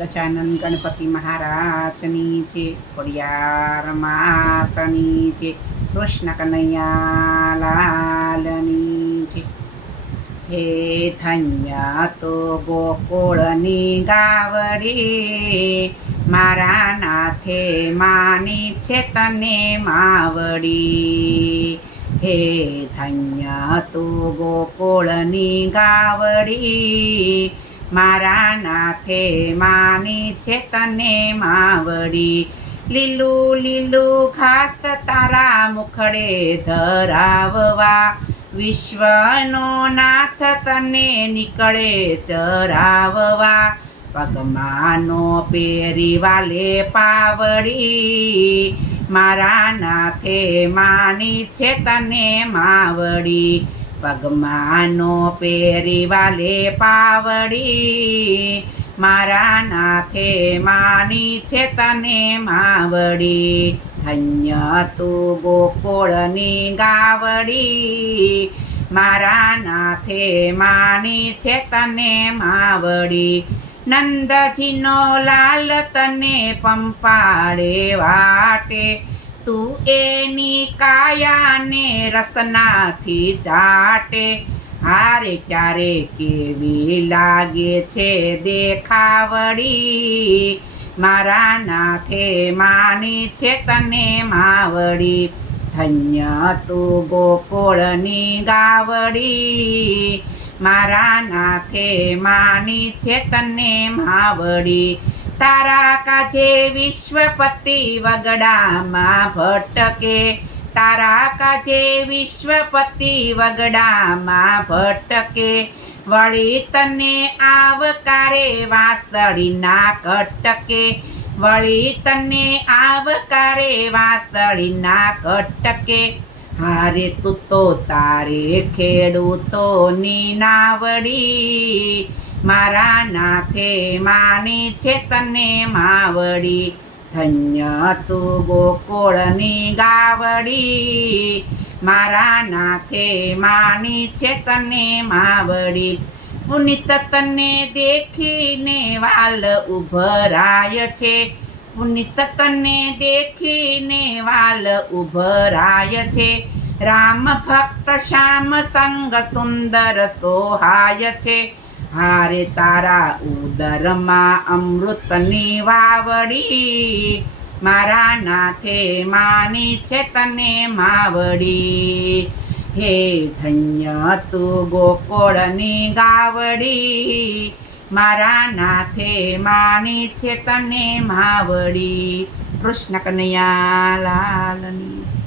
ગજાનન ગણપતિ મહારાજની જે ખોડિયાર માતની જે કૃષ્ણ કનૈયા લાલની જે હે ધન્ય તો ગોકુળની ગાવડી મારા નાથે માની છે તને માવડી હે ધન્ય તો ગોકુળની ગાવડી મારા નાથે માની છે તને માવડી લીલું લીલું ઘાસ તારા મુખડે ધરાવવા વિશ્વનો નાથ તને નીકળે ચરાવવા પગમાંનો પેરી વાલે પાવડી મારા નાથે માની છે તને માવડી પગમાંનો પેરી વાલે પાવડી મારા નાથે માની છે તને માવડી ધન્ય તું ગોકુળની ગાવડી મારા નાથે માની છે તને માવડી નંદજીનો લાલ તને પંપાળે વાટે તું એની કાયાને રસનાથી ચાટે હારે ક્યારે કેવી લાગે છે દેખાવડી મારા નાથે માની છે તને માવડી ધન્ય તું ગોકુળની ગાવડી મારા નાથે માની છે તને માવડી તારા કાજે વિશ્વપતિ વગડામાં ભટકે તારા કાજે વિશ્વપતિ વગડામાં ભટકે વળી તને આવકારે વાંસળીના કટકે વળી તને આવકારે વાંસળીના કટકે હારે તું તો તારે ખેડૂતોની નાવડી મારા નાથે માની છે તને માવડી ધન્ય તું ગોકુળની ગાવડી મારા નાથે માની છે તને માવડી પુનિત તને દેખીને વાલ ઉભરાય છે પુનિત તને દેખીને વાલ ઉભરાય છે રામ ભક્ત શ્યામ સંગ સુંદર સોહાય છે હારે તારા ઉદરમાં અમૃતની વાવડી મારા નાથે માની છે તને માવડી હે ધન્ય તું ગોકુળની ગાવડી મારા નાથે માની છે તને માવડી કૃષ્ણ કનૈયા લાલની